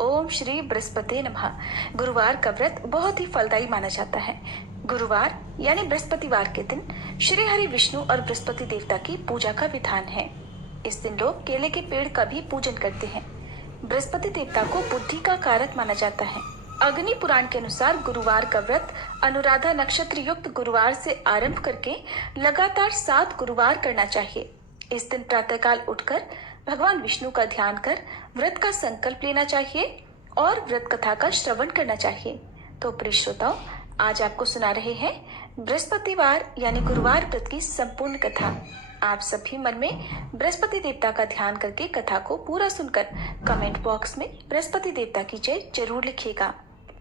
ओम श्री बृहस्पति नमः। गुरुवार का व्रत बहुत ही फलदायी माना जाता है। गुरुवार यानी बृहस्पतिवार के दिन श्री हरि विष्णु और बृहस्पति देवता की पूजा का विधान है। इस दिन लोग केले के पेड़ का भी पूजन करते हैं। बृहस्पति देवता को बुद्धि का कारक माना जाता है। अग्नि पुराण के अनुसार गुरुवार का व्रत अनुराधा नक्षत्र युक्त गुरुवार से आरंभ करके लगातार 7 गुरुवार करना चाहिए। इस दिन प्रातःकाल उठकर भगवान विष्णु का ध्यान कर व्रत का संकल्प लेना चाहिए और व्रत कथा का श्रवण करना चाहिए। तो प्रिय श्रोताओ, आज आपको सुना रहे हैं बृहस्पतिवार यानी गुरुवार व्रत की संपूर्ण कथा। आप सभी मन में बृहस्पति देवता का ध्यान करके कथा को पूरा सुनकर कमेंट बॉक्स में बृहस्पति देवता की जय जरूर लिखिएगा।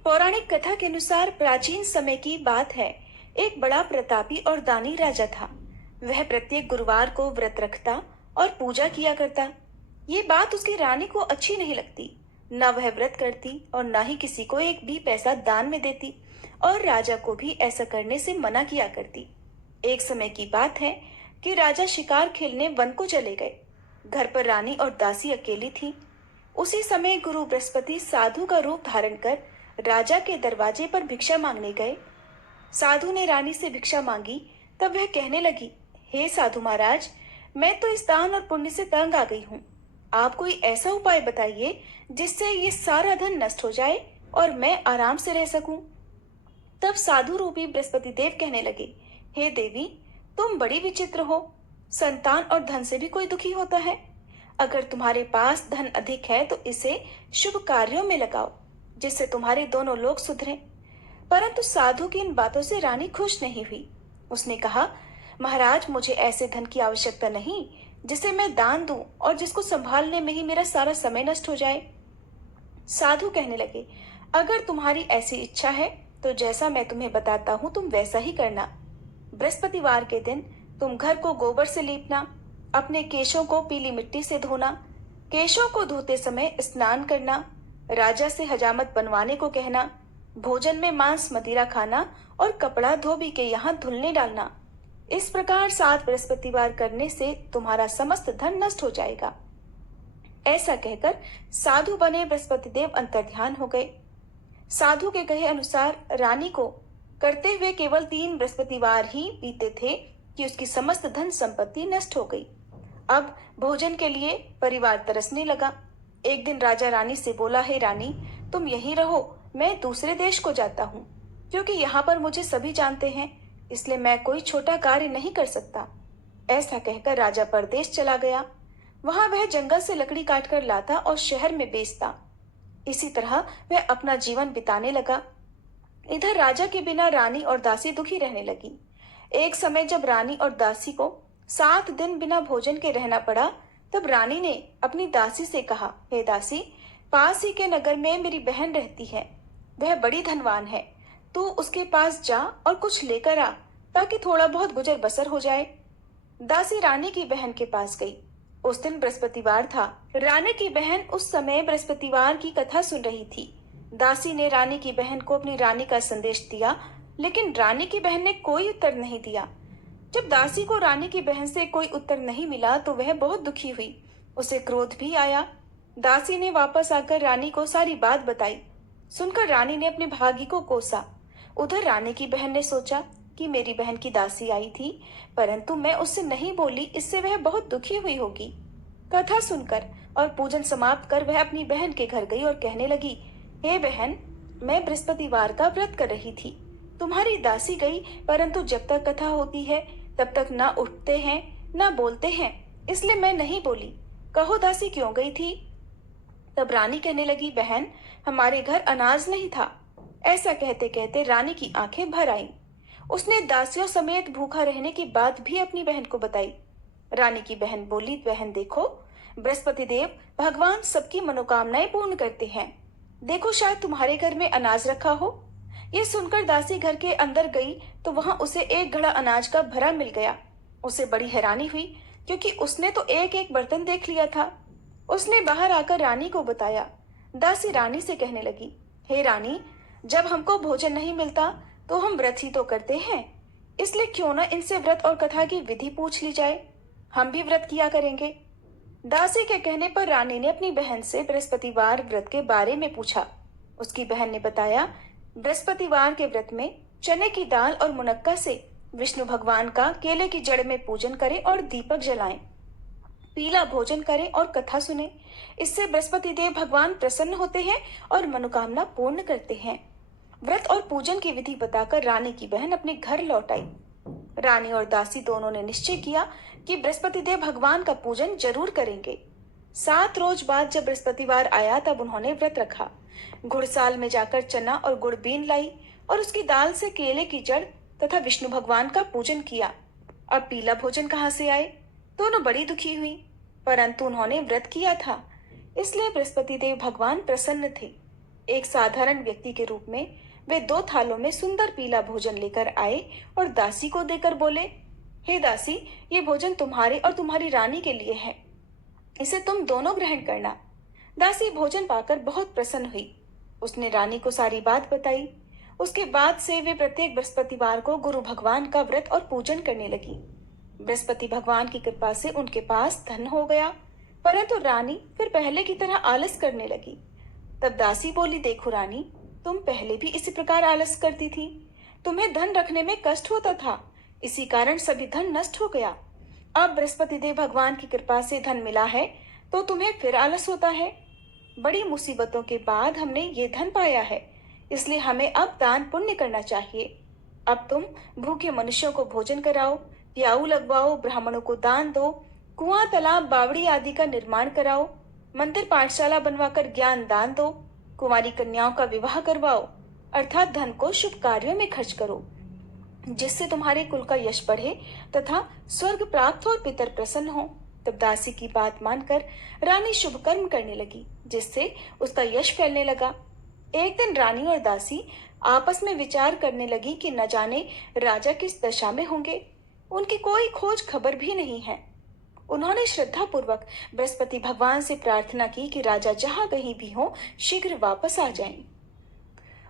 पौराणिक कथा के अनुसार प्राचीन समय की बात है। एक बड़ा प्रतापी और दानी राजा था। वह प्रत्येक गुरुवार को व्रत रखता और पूजा किया करता। ये बात उसकी रानी को अच्छी नहीं लगती। न वह व्रत करती और न ही किसी को एक भी पैसा दान में देती, और राजा को भी ऐसा करने से मना किया करती। एक समय की बात है कि राजा शिकार खेलने वन को चले गए। घर पर रानी और दासी अकेली थी। उसी समय गुरु बृहस्पति साधु का रूप धारण कर राजा के दरवाजे पर भिक्षा मांगने गए। साधु ने रानी से भिक्षा मांगी। तब वह कहने लगी, हे साधु महाराज, मैं तो इस दान और पुण्य से तंग आ गई हूँ। आप कोई ऐसा उपाय बताइए जिससे ये सारा धन नष्ट हो जाए और मैं आराम से रह सकूं। तब साधु रूपी बृहस्पति देव कहने लगे, हे देवी, तुम बड़ी विचित्र हो। संतान और धन से भी कोई दुखी होता है। अगर तुम्हारे पास धन अधिक है तो इसे शुभ कार्यों में लगाओ, जिससे तुम्हारे दोनों लोग सुधरें। परंतु साधु की इन बातों से रानी खुश नहीं हुई। उसने कहा, महाराज, मुझे ऐसे धन की आवश्यकता नहीं जिसे मैं दान दूं और जिसको संभालने में ही मेरा सारा समय नष्ट हो जाए। साधु कहने लगे, अगर तुम्हारी ऐसी इच्छा है तो जैसा मैं तुम्हें बताता हूँ तुम वैसा ही करना। बृहस्पतिवार के दिन तुम घर को गोबर से लीपना, अपने केशों को पीली मिट्टी से धोना, केशों को धोते समय स्नान करना, राजा से हजामत बनवाने को कहना, भोजन में मांस मदिरा खाना और कपड़ा धोबी के यहाँ धुलने डालना। इस प्रकार 7 बृहस्पतिवार करने से तुम्हारा समस्त धन नष्ट हो जाएगा। ऐसा कहकर साधु बने बृहस्पति देव अंतर्ध्यान हो गए। साधु के कहे अनुसार रानी को करते हुए केवल 3 बृहस्पतिवार ही बीते थे कि उसकी समस्त धन संपत्ति नष्ट हो गई। अब भोजन के लिए परिवार तरसने लगा। एक दिन राजा रानी से बोला, हे रानी, तुम यहीं रहो, मैं दूसरे देश को जाता हूँ, क्योंकि यहाँ पर मुझे सभी जानते हैं, इसलिए मैं कोई छोटा कार्य नहीं कर सकता। ऐसा कहकर राजा परदेश चला गया। वहां वह जंगल से लकड़ी काटकर लाता और शहर में बेचता। इसी तरह वह अपना जीवन बिताने लगा। इधर राजा के बिना रानी और दासी दुखी रहने लगी। एक समय जब रानी और दासी को 7 दिन बिना भोजन के रहना पड़ा, तब रानी ने अपनी दासी से कहा, हे दासी, पास ही के नगर में मेरी बहन रहती है। वह बड़ी धनवान है। तू उसके पास जा और कुछ लेकर आ, ताकि थोड़ा बहुत गुजर बसर हो जाए। दासी रानी की बहन के पास गई। उस दिन बृहस्पतिवार था। रानी की बहन उस समय बृहस्पतिवार की कथा सुन रही थी। दासी ने रानी की बहन को अपनी रानी का संदेश दिया, लेकिन रानी की बहन ने कोई उत्तर नहीं दिया। जब दासी को रानी की बहन से कोई उत्तर नहीं मिला तो वह बहुत दुखी हुई। उसे क्रोध भी आया। दासी ने वापस आकर रानी को सारी बात बताई। सुनकर रानी ने अपने भागी को कोसा। उधर रानी की बहन ने सोचा कि मेरी बहन की दासी आई थी, परंतु मैं उससे नहीं बोली, इससे वह बहुत दुखी हुई होगी। कथा सुनकर और पूजन समाप्त कर वह अपनी बहन के घर गई और कहने लगी, हे बहन, मैं बृहस्पतिवार का व्रत कर रही थी। तुम्हारी दासी गई, परंतु जब तक कथा होती है तब तक ना उठते हैं ना बोलते हैं, इसलिए मैं नहीं बोली। कहो दासी क्यों गई थी? तब रानी कहने लगी, बहन, हमारे घर अनाज नहीं था। ऐसा कहते कहते रानी की आंखें भर आईं। उसने दासियों समेत भूखा रहने की बात भी अपनी बहन को बताई। रानी की बहन बोली, बहन देखो, बृहस्पति देव भगवान सबकी मनोकामनाएं पूर्ण करते हैं। देखो, शायद तुम्हारे घर में अनाज रखा हो। ये सुनकर दासी घर के अंदर गई तो वहां उसे एक घड़ा अनाज का भरा मिल गया। उसे बड़ी हैरानी हुई, क्योंकि उसने तो एक एक बर्तन देख लिया था। उसने बाहर आकर रानी को बताया। दासी रानी से कहने लगी, हे रानी, जब हमको भोजन नहीं मिलता तो हम व्रत ही तो करते हैं, इसलिए क्यों न इनसे व्रत और कथा की विधि पूछ ली जाए। हम भी व्रत किया करेंगे। दासी के कहने पर रानी ने अपनी बहन से बृहस्पतिवार व्रत के बारे में पूछा। उसकी बहन ने बताया, बृहस्पतिवार के व्रत में चने की दाल और मुनक्का से विष्णु भगवान का केले की जड़ में पूजन करें और दीपक जलाएं। पीला भोजन करें और कथा सुने। इससे बृहस्पति देव भगवान प्रसन्न होते हैं और मनोकामना पूर्ण करते हैं। व्रत और पूजन की विधि बताकर रानी की बहन अपने घर लौट आई। रानी और दासी दोनों ने निश्चय किया कि बृहस्पति देव भगवान का पूजन जरूर करेंगे। 7 रोज बाद जब बृहस्पतिवार आया तब उन्होंने व्रत रखा। घुड़साल में जाकर चना और गुड़ बीन लाई और उसकी दाल से केले की जड़ तथा विष्णु भगवान का पूजन किया। अब पीला भोजन कहाँ से आए? दोनों बड़ी दुखी हुई, परंतु उन्होंने व्रत किया था, इसलिए बृहस्पति देव भगवान प्रसन्न थे। एक साधारण व्यक्ति के रूप में वे 2 थालों में सुंदर पीला भोजन लेकर आए और दासी को देकर बोले, हे दासी, ये भोजन तुम्हारे और तुम्हारी रानी के लिए है, इसे तुम दोनों ग्रहण करना। दासी भोजन पाकर बहुत प्रसन्न हुई। उसने रानी को सारी बात बताई। उसके बाद से वे प्रत्येक बृहस्पतिवार को गुरु भगवान का व्रत और पूजन करने लगी। बृहस्पति भगवान की कृपा से उनके पास धन हो गया, परंतु रानी फिर पहले की तरह आलस करने लगी। तब दासी बोली, देखो रानी, तुम पहले भी इसी प्रकार आलस करती थी। तुम्हें धन रखने में कष्ट होता था, इसी कारण सभी धन नष्ट हो गया। अब बृहस्पति देव भगवान की कृपा से धन मिला है तो तुम्हें फिर आलस होता है। बड़ी मुसीबतों के बाद हमने ये धन पाया है, इसलिए हमें अब दान पुण्य करना चाहिए। अब तुम भूखे मनुष्यों को भोजन कराओ, प्याऊ लगवाओ, ब्राह्मणों को दान दो, कुआं, तालाब, बावड़ी आदि का निर्माण कराओ, मंदिर पाठशाला बनवाकर ज्ञान दान दो, कुंवारी कन्याओं का विवाह करवाओ, अर्थात धन को शुभ कार्यों में खर्च करो, जिससे तुम्हारे कुल का यश बढ़े तथा स्वर्ग प्राप्त हो और पितर प्रसन्न हो। तब दासी की बात मानकर रानी शुभ कर्म करने लगी, जिससे उसका यश फैलने लगा। एक दिन रानी और दासी आपस में विचार करने लगी कि न जाने राजा किस दशा में होंगे। उनकी कोई खोज खबर भी नहीं है। उन्होंने श्रद्धा पूर्वक बृहस्पति भगवान से प्रार्थना की कि राजा जहां कहीं भी हो शीघ्र वापस आ जाएं।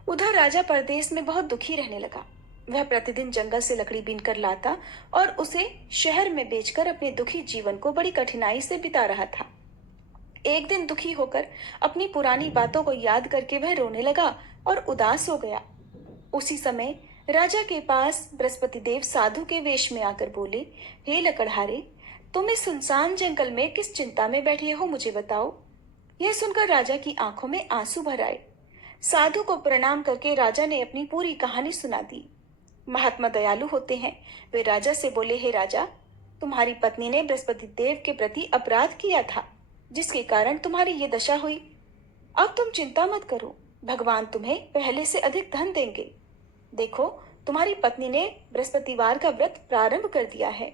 उधर राजा परदेश में बहुत दुखी रहने लगा। वह प्रतिदिन जंगल से लकड़ी बीनकर लाता और उसे शहर में बेचकर अपने दुखी जीवन को बड़ी कठिनाई से बिता रहा था। एक दिन दुखी होकर अपनी पुरानी बातों को याद करके वह रोने लगा और उदास हो गया। उसी समय राजा के पास बृहस्पति देव साधु के वेश में आकर बोले, हे लकड़हारे, तुम इस सुनसान जंगल में किस चिंता में बैठे हो, मुझे बताओ। यह सुनकर राजा की आंखों में आंसू भर आए। साधु को प्रणाम करके राजा ने अपनी पूरी कहानी सुना दी। महात्मा दयालु होते हैं। वे राजा से बोले, हे राजा, तुम्हारी पत्नी ने बृहस्पति देव के प्रति अपराध किया था, जिसके कारण तुम्हारी ये दशा हुई। अब तुम चिंता मत करो, भगवान तुम्हें पहले से अधिक धन देंगे। देखो, तुम्हारी पत्नी ने बृहस्पतिवार का व्रत प्रारंभ कर दिया है।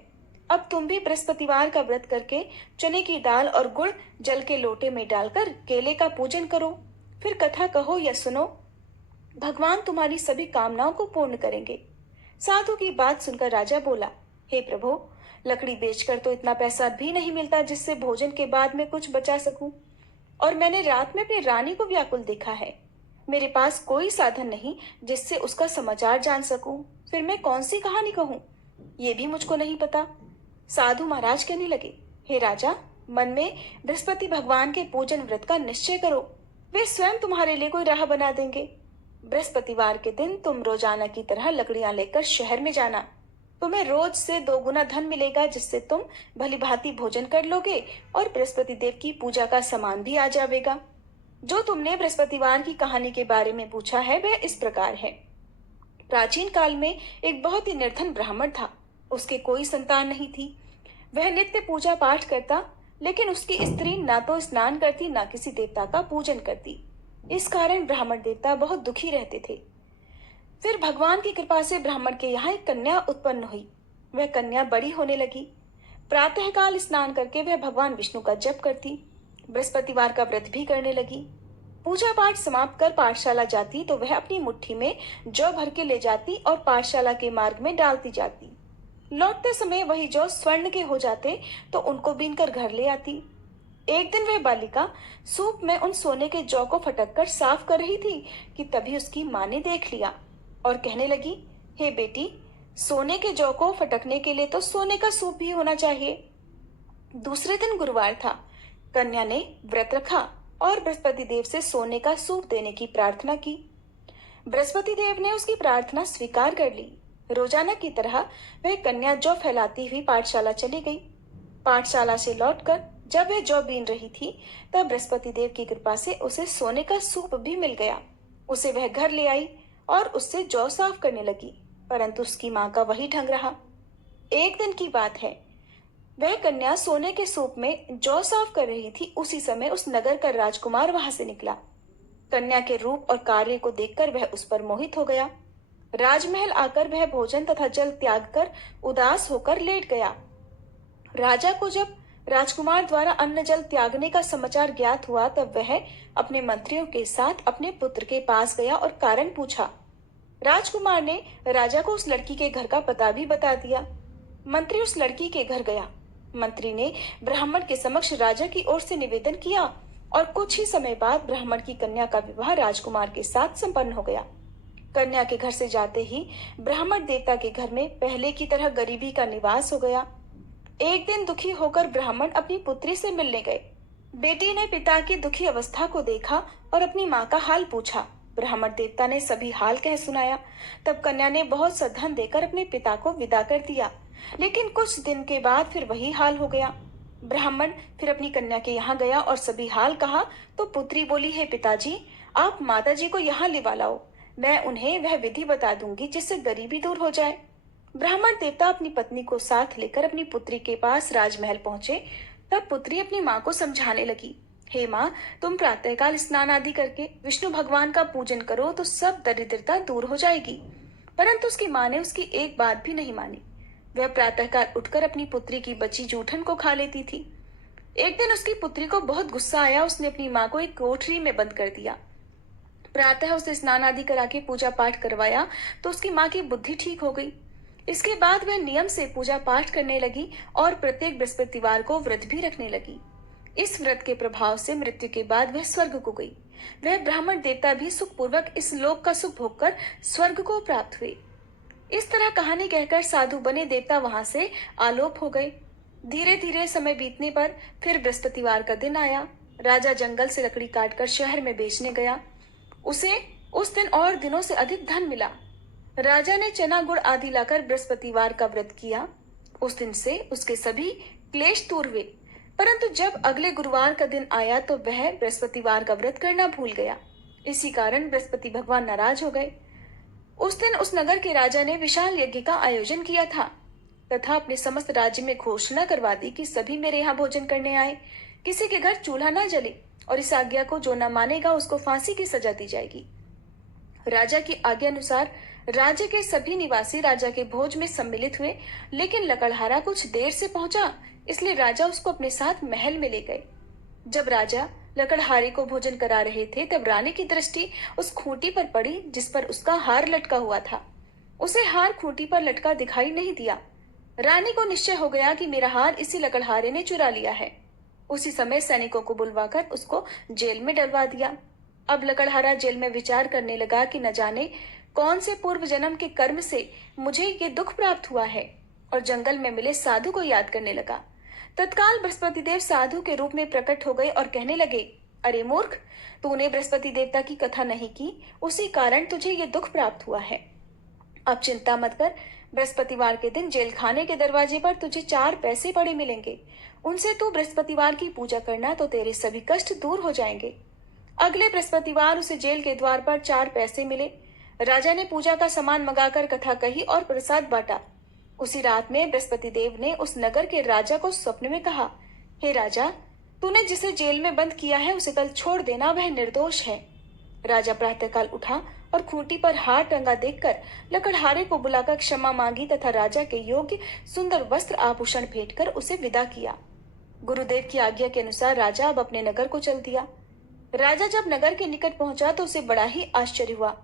अब तुम भी बृहस्पतिवार का व्रत करके चने की दाल और गुड़ जल के लोटे में डालकर केले का पूजन करो, फिर कथा कहो या सुनो। भगवान तुम्हारी सभी कामनाओं को पूर्ण करेंगे। साधु की बात सुनकर राजा बोला, हे प्रभु, लकड़ी बेचकर तो इतना पैसा भी नहीं मिलता जिससे भोजन के बाद में कुछ बचा सकूं, और मैंने रात में अपनी रानी को व्याकुल देखा है। मेरे पास कोई साधन नहीं जिससे उसका समाचार जान सकूं, फिर मैं कौन सी कहानी कहूं, ये भी मुझको नहीं पता। साधु महाराज कहने लगे, हे राजा, मन में बृहस्पति भगवान के पूजन व्रत का निश्चय करो, वे स्वयं तुम्हारे लिए कोई राह बना देंगे। बृहस्पतिवार के दिन तुम रोजाना की तरह लकड़ियां लेकर शहर में जाना। तुम्हें रोज से 2 गुना धन मिलेगा, जिससे तुम भली भांति भोजन कर लोगे और बृहस्पति देव की पूजा का सामान भी आ जाएगा। जो तुमने बृहस्पतिवार की कहानी के बारे में पूछा है वह इस प्रकार है। प्राचीन काल में एक बहुत ही निर्धन ब्राह्मण था। उसके कोई संतान नहीं थी। वह नित्य पूजा पाठ करता, लेकिन उसकी स्त्री ना तो स्नान करती ना किसी देवता का पूजन करती। इस कारण ब्राह्मण देवता बहुत दुखी रहते थे। फिर भगवान की कृपा से ब्राह्मण के यहाँ एक कन्या उत्पन्न हुई। वह कन्या बड़ी होने लगी। प्रातःकाल स्नान करके वह भगवान विष्णु का जप करती, बृहस्पतिवार का व्रत भी करने लगी। पूजा पाठ समाप्त कर पाठशाला जाती तो वह अपनी मुट्ठी में जौ भर के ले जाती और पाठशाला के मार्ग में डालती जाती। लौटते समय वही जौ स्वर्ण के हो जाते तो उनको बीनकर घर ले आती। एक दिन वह बालिका सूप में उन सोने के जौ को फटक कर साफ कर रही थी कि तभी उसकी माँ ने देख लिया और कहने लगी, हे बेटी, सोने के जौ को फटकने के लिए तो सोने का सूप भी होना चाहिए। दूसरे दिन गुरुवार था। कन्या ने व्रत रखा और बृहस्पति देव से सोने का सूप देने की प्रार्थना की। बृहस्पति देव ने उसकी प्रार्थना स्वीकार कर ली। रोजाना की तरह वह कन्या जौ फैलाती हुई पाठशाला चली गई। पाठशाला से लौटकर जब वह जौ बीन रही थी, तब बृहस्पति देव की कृपा से उसे सोने का सूप भी मिल गया। उसे वह घर ले आई और उससे जौ साफ करने लगी, परंतु उसकी माँ का वही ढंग रहा। एक दिन की बात है, वह कन्या सोने के सूप में जौ साफ कर रही थी। उसी समय उस नगर का राजकुमार वहां से निकला। कन्या के रूप और कार्य को देखकर वह उस पर मोहित हो गया। राजमहल आकर वह भोजन तथा जल त्याग कर उदास होकर लेट गया। राजा को जब राजकुमार द्वारा अन्न जल त्यागने का समाचार ज्ञात हुआ, तब वह अपने मंत्रियों के साथ अपने पुत्र के पास गया और कारण पूछा। राजकुमार ने राजा को उस लड़की के घर का पता भी बता दिया। मंत्री उस लड़की के घर गया। मंत्री ने ब्राह्मण के समक्ष राजा की ओर से निवेदन किया और कुछ ही समय बाद ब्राह्मण की कन्या का विवाह राजकुमार के साथ संपन्न हो गया। कन्या के घर से जाते ही ब्राह्मण देवता के घर में पहले की तरह गरीबी का निवास हो गया। एक दिन दुखी होकर ब्राह्मण अपनी पुत्री से मिलने गए। बेटी ने पिता की दुखी अवस्था को देखा और अपनी माँ का हाल पूछा। ब्राह्मण देवता ने सभी हाल कह सुनाया। तब कन्या ने बहुत सा धन देकर अपने पिता को विदा कर दिया, लेकिन कुछ दिन के बाद फिर वही हाल हो गया। ब्राह्मण फिर अपनी कन्या के यहाँ गया और सभी हाल कहा तो पुत्री बोली, हे पिताजी, आप माताजी को यहाँ लिवा लाओ, मैं उन्हें वह विधि बता दूंगी जिससे गरीबी दूर हो जाए। ब्राह्मण देवता अपनी पत्नी को साथ लेकर अपनी पुत्री के पास राजमहल पहुंचे। तब पुत्री अपनी माँ को समझाने लगी, हे माँ, तुम प्रातःकाल स्नान आदि करके विष्णु भगवान का पूजन करो तो सब दरिद्रता दूर हो जाएगी। परंतु उसकी माँ ने उसकी एक बात भी नहीं मानी। वह प्रातःकाल उठकर अपनी पुत्री की बची जूठन को खा लेती थी। एक दिन उसकी पुत्री को बहुत गुस्सा आया। उसने अपनी माँ को एक कोठरी में बंद कर दिया। प्रातः उसे स्नान आदि करा के पूजा पाठ करवाया तो उसकी माँ की बुद्धि ठीक हो गई। इसके बाद वह नियम से पूजा पाठ करने लगी और प्रत्येक बृहस्पतिवार को व्रत भी रखने लगी। इस व्रत के प्रभाव से मृत्यु के बाद वह स्वर्ग को गई। वह ब्राह्मण देवता भी सुखपूर्वक इस लोक का सुख भोगकर स्वर्ग को प्राप्त हुए। इस तरह कहानी कहकर साधु बने देवता वहां से आलोप हो गए। धीरे धीरे समय बीतने पर फिर बृहस्पतिवार का दिन आया। राजा जंगल से लकड़ी काटकर शहर में बेचने गया। उसे उस दिन और दिनों से अधिक धन मिला। राजा ने चना गुड़ आदि लाकर बृहस्पतिवार का व्रत किया। उस दिन से उसके सभी क्लेश दूर हुए। परंतु जब अगले गुरुवार का दिन आया तो वह बृहस्पतिवार का व्रत करना भूल गया। इसी कारण बृहस्पति भगवान नाराज हो गए। उस दिन उस नगर के राजा ने विशाल यज्ञ का आयोजन किया था तथा अपने समस्त राज्य में घोषणा करवा दी कि सभी मेरे यहाँ भोजन करने आए, किसी के घर चूल्हा न जले और इस आज्ञा को जो न मानेगा उसको फांसी की सजा दी जाएगी। राजा की आज्ञा अनुसार राज्य के सभी निवासी राजा के भोज में सम्मिलित हुए, लेकिन लकड़हारा कुछ देर से पहुंचा, इसलिए राजा उसको अपने साथ महल में ले गए। जब राजा लकड़हारे को भोजन करा रहे थे, तब रानी की दृष्टि उस खूंटी पर पड़ी जिस पर उसका हार लटका हुआ था। उसे हार खूंटी पर लटका दिखाई नहीं दिया। रानी को निश्चय हो गया कि मेरा हार इसी लकड़हारे ने चुरा लिया है। उसी समय सैनिकों को बुलवाकर उसको जेल में डलवा दिया। अब लकड़हारा जेल में विचार करने लगा कि न जाने कौन से पूर्व जन्म के कर्म से मुझे ये दुख प्राप्त हुआ है, और जंगल में मिले साधु को याद करने लगा। तत्काल बृहस्पति देव साधु के रूप में प्रकट हो गए और कहने लगे, अरे मूर्ख, तूने बृहस्पति देवता की कथा नहीं की, उसी कारण तुझे ये दुख प्राप्त हुआ है। अब चिंता मत कर, बृहस्पतिवार के दिन जेल खाने के दरवाजे पर तुझे 4 पैसे पड़े मिलेंगे। उनसे तू बृहस्पतिवार की पूजा करना तो तेरे सभी कष्ट दूर हो जाएंगे। अगले बृहस्पतिवार उसे जेल के द्वार पर 4 पैसे मिले। राजा ने पूजा का सामान मंगाकर कथा कही और प्रसाद बांटा। उसी रात में बृहस्पति देव ने उस नगर के राजा को स्वप्न में कहा, हे राजा, तूने जिसे जेल में बंद किया है उसे कल छोड़ देना, वह निर्दोष है। राजा प्रातःकाल उठा और खूंटी पर हार टंगा देखकर लकड़हारे को बुलाकर क्षमा मांगी तथा राजा के योग्य सुंदर वस्त्र आभूषण भेंट कर उसे विदा किया। गुरुदेव की आज्ञा के अनुसार राजा अब अपने नगर को चल दिया। राजा जब नगर के निकट पहुंचा तो उसे बड़ा ही आश्चर्य हुआ।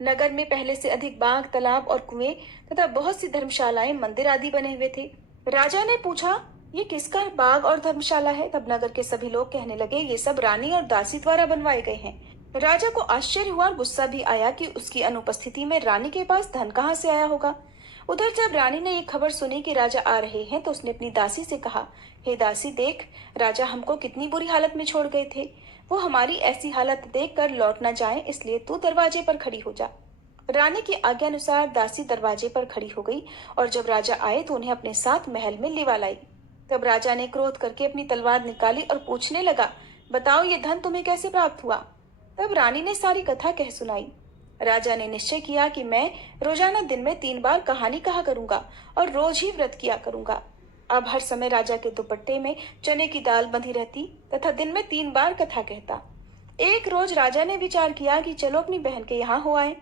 नगर में पहले से अधिक बाग, तालाब और कुएं तथा बहुत सी धर्मशालाएं, मंदिर आदि बने हुए थे। राजा ने पूछा, ये किसका बाग और धर्मशाला है? तब नगर के सभी लोग कहने लगे, ये सब रानी और दासी द्वारा बनवाए गए हैं। राजा को आश्चर्य हुआ और गुस्सा भी आया कि उसकी अनुपस्थिति में रानी के पास धन कहाँ से आया होगा। उधर जब रानी ने ये खबर सुनी कि राजा आ रहे हैं तो उसने अपनी दासी से कहा, हे दासी देख, राजा हमको कितनी बुरी हालत में छोड़ गए थे। वो हमारी ऐसी हालत देखकर लौट न जाएं, इसलिए तू दरवाजे पर खड़ी हो जा। रानी की आज्ञा अनुसार दासी दरवाजे पर खड़ी हो गई और जब राजा आए तो उन्हें अपने साथ महल में लिवा लाई। तब राजा ने क्रोध करके अपनी तलवार निकाली और पूछने लगा, बताओ ये धन तुम्हें कैसे प्राप्त हुआ। तब रानी ने सारी कथा कह सुनाई। राजा ने निश्चय किया कि मैं रोजाना दिन में 3 बार कहानी कहा करूंगा और रोज ही व्रत किया करूंगा। अब हर समय राजा के दुपट्टे में चने की दाल बंधी रहती तथा दिन में 3 बार कथा कहता। एक रोज राजा ने विचार किया कि चलो अपनी बहन के यहाँ हो आए।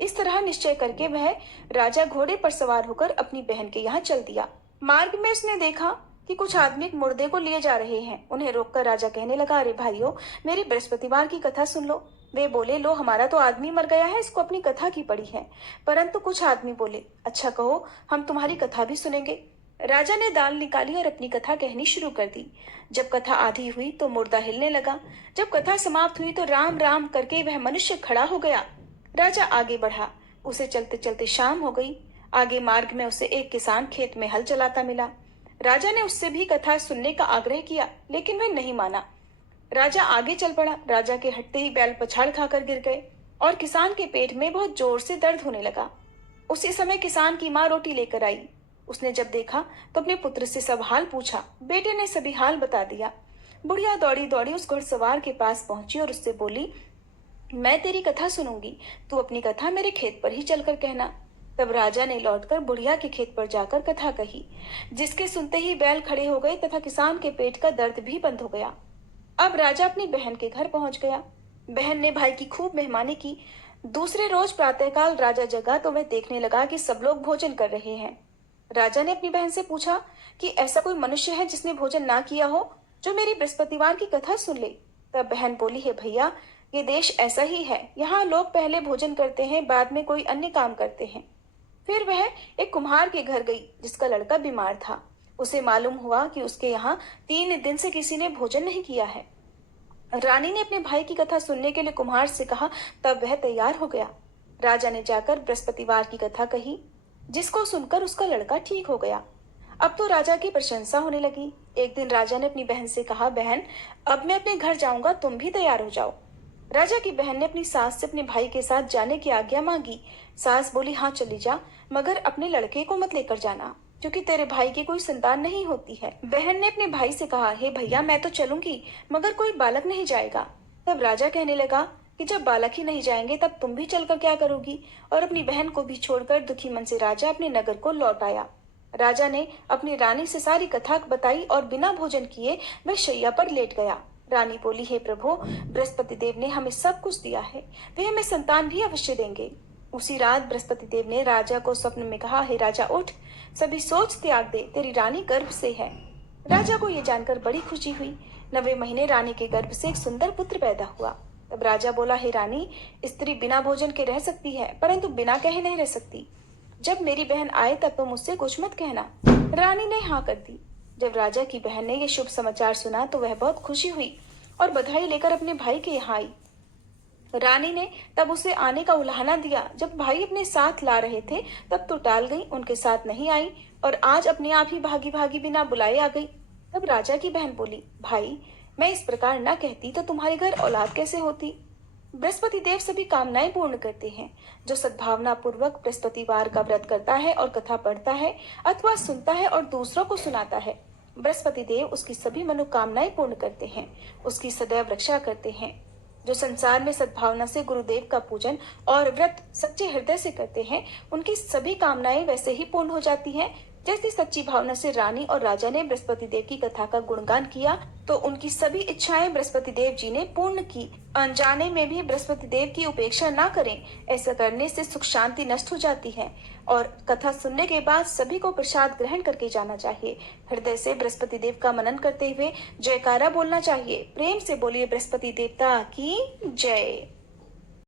इस तरह निश्चय करके वह राजा घोड़े पर सवार होकर अपनी बहन के यहाँ चल दिया। मार्ग में उसने देखा कि कुछ आदमी एक मुर्दे को लिए जा रहे हैं। उन्हें रोककर राजा कहने लगा, अरे भाइयों, मेरी बृहस्पतिवार की कथा सुन लो। वे बोले, लो हमारा तो आदमी मर गया है, इसको अपनी कथा की पड़ी है। परंतु कुछ आदमी बोले, अच्छा कहो, हम तुम्हारी कथा भी सुनेंगे। राजा ने दाल निकाली और अपनी कथा कहनी शुरू कर दी। जब कथा आधी हुई तो मुर्दा हिलने लगा। जब कथा समाप्त हुई तो राम राम करके वह मनुष्य खड़ा हो गया। राजा आगे बढ़ा। उसे चलते चलते शाम हो गई। आगे मार्ग में उसे एक किसान खेत में हल चलाता मिला। राजा ने उससे भी कथा सुनने का आग्रह किया, लेकिन वह नहीं माना। राजा आगे चल पड़ा। राजा के हटते ही बैल पछाड़ खाकर गिर गए और किसान के पेट में बहुत जोर से दर्द होने लगा। उसी समय किसान की माँ रोटी लेकर आई। उसने जब देखा तो अपने पुत्र से सब हाल पूछा। बेटे ने सभी हाल बता दिया। बुढ़िया दौड़ी दौड़ी उस घुड़सवार के पास पहुंची और उससे बोली, मैं तेरी कथा सुनूंगी, तू अपनी कथा मेरे खेत पर ही चलकर कहना। तब राजा ने लौटकर बुढ़िया के खेत पर जाकर कथा कही, जिसके सुनते ही बैल खड़े हो गए तथा किसान के पेट का दर्द भी बंद हो गया। अब राजा अपनी बहन के घर पहुंच गया। बहन ने भाई की खूब मेहमानी की। दूसरे रोज प्रातःकाल राजा जगा तो वह देखने लगा कि सब लोग भोजन कर रहे हैं। राजा ने अपनी बहन से पूछा कि ऐसा कोई मनुष्य है जिसने भोजन ना किया हो, जो मेरी बृहस्पतिवार की कथा सुन ले। तब बहन बोली, है भैया, ये देश ऐसा ही है। यहाँ लोग पहले भोजन करते हैं, बाद में कोई अन्य काम करते हैं। फिर वह एक कुम्हार के घर गई जिसका लड़का बीमार था। उसे मालूम हुआ कि उसके यहाँ 3 दिन से किसी ने भोजन नहीं किया है। रानी ने अपने भाई की कथा सुनने के लिए कुम्हार से कहा। तब वह तैयार हो गया। राजा ने जाकर बृहस्पतिवार की कथा कही, जिसको सुनकर उसका लड़का ठीक हो गया। अब तो राजा की प्रशंसा होने लगी। एक दिन राजा ने अपनी बहन से कहा, बहन, अब मैं अपने घर जाऊंगा, तुम भी तैयार हो जाओ। राजा की बहन ने अपनी सास से अपने भाई के साथ जाने की आज्ञा मांगी। सास बोली, हाँ चली जा, मगर अपने लड़के को मत लेकर जाना, क्योंकि तेरे भाई की कोई संतान नहीं होती है। बहन ने अपने भाई से कहा, हे भैया, मैं तो चलूंगी, मगर कोई बालक नहीं जाएगा। तब राजा कहने लगा कि जब बालक ही नहीं जाएंगे तब तुम भी चलकर क्या करोगी। और अपनी बहन को भी छोड़कर दुखी मन से राजा अपने नगर को लौट आया। राजा ने अपनी रानी से सारी कथा बताई और बिना भोजन किए वह शैया पर लेट गया। रानी बोली, हे प्रभु, बृहस्पति देव ने हमें सब कुछ दिया है, वे हमें संतान भी अवश्य देंगे। उसी रात बृहस्पति देव ने राजा को स्वप्न में कहा, हे राजा, उठ, सभी सोच त्याग दे, तेरी रानी गर्भ से है। राजा को ये जानकर बड़ी खुशी हुई। 9वें महीने रानी के गर्भ से एक सुंदर पुत्र पैदा हुआ। तब राजा बोला, हे रानी, स्त्री बिना भोजन के रह सकती है, परंतु बिना कहे नहीं रह सकती। जब मेरी बहन आए तब तुम मुझसे कुछ मत कहना। रानी ने हाँ कर दी। जब राजा की बहन ने ये शुभ समाचार सुना तो वह बहुत खुशी हुई और बधाई लेकर अपने भाई के यहाँ आई। रानी ने तब उसे आने का उलाहना दिया। जब भाई अपने साथ ला रहे थे तब तो टाल गई, उनके साथ नहीं आई और आज अपने आप ही भागी भागी बिना बुलाए आ गई। तब राजा की बहन बोली, भाई, मैं इस प्रकार न कहती तो तुम्हारे घर औलाद कैसे होती। बृहस्पति देव सभी कामनाएं पूर्ण करते हैं। जो सद्भावना पूर्वक बृहस्पतिवार का व्रत करता है और कथा पढ़ता है अथवा सुनता है और दूसरों को सुनाता है, बृहस्पति देव उसकी सभी मनोकामनाएं पूर्ण करते हैं, उसकी सदैव रक्षा करते हैं। जो संसार में सद्भावना से गुरुदेव का पूजन और व्रत सच्चे हृदय से करते हैं, उनकी सभी कामनाएं वैसे ही पूर्ण हो जाती हैं जैसी सच्ची भावना से रानी और राजा ने बृहस्पति देव की कथा का गुणगान किया तो उनकी सभी इच्छाएं बृहस्पति देव जी ने पूर्ण की। अनजाने में भी बृहस्पति देव की उपेक्षा ना करें, ऐसा करने से सुख शांति नष्ट हो जाती है। और कथा सुनने के बाद सभी को प्रसाद ग्रहण करके जाना चाहिए। हृदय से बृहस्पति देव का मनन करते हुए जयकारा बोलना चाहिए। प्रेम से बोलिए, बृहस्पति देवता की जय।